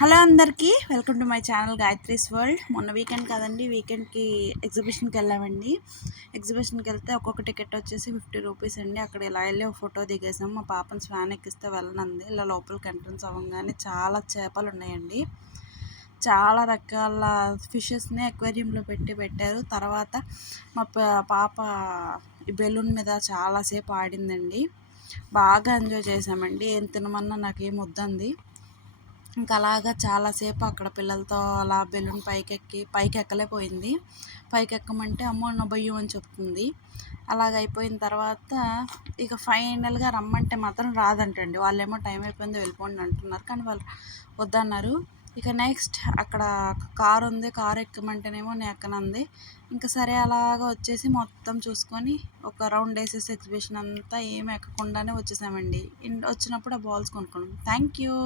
Hello అందరికీ welcome to my channel Gayatri's world. మొన్న weekend కదండి, వీకెండ్కి ఎగ్జిబిషన్కి వెళ్ళామండి. ఎగ్జిబిషన్కి వెళ్తే ఒక్కొక్క టికెట్ వచ్చేసి 50 రూపీస్ అండి. అక్కడ ఇలా వెళ్ళి ఒక ఫోటో దిగేసాం. మా పాపను స్వాన్ ఎక్కిస్తే వెళ్ళనంది. ఇలా లోపలికి ఎంట్రన్స్ అవ్వగానే చాలా చేపలు ఉన్నాయండి. చాలా రకాల ఫిషెస్ని అక్వేరియంలో పెట్టారు. తర్వాత మా పాప ఈ బెలూన్ మీద చాలాసేపు ఆడిందండి. బాగా ఎంజాయ్ చేసామండి. ఏం తినమన్నా నాకేం వద్దంది. ఇంకా అలాగా చాలాసేపు అక్కడ పిల్లలతో అలా బెలూన్ పైకి ఎక్కలేకపోయింది. పైకి ఎక్కమంటే అమ్మో నా భయం అని చెప్తుంది. అలాగ అయిపోయిన తర్వాత ఇక ఫైనల్గా రమ్మంటే మాత్రం రాదంటండి. వాళ్ళేమో టైం అయిపోయింది వెళ్ళిపోండి అంటున్నారు, కానీ వాళ్ళు వద్దన్నారు. ఇక నెక్స్ట్ అక్కడ కారు ఉంది, కారు ఎక్కమంటేనేమో నేను ఎక్కనంది. ఇంకా సరే అలాగ వచ్చేసి మొత్తం చూసుకొని ఒక రౌండ్ వేసేసి ఎగ్జిబిషన్ అంతా ఏమి ఎక్కకుండానే వచ్చేసామండి. వచ్చినప్పుడు ఆ బాల్స్ కొనుక్కున్నాం. Thank you.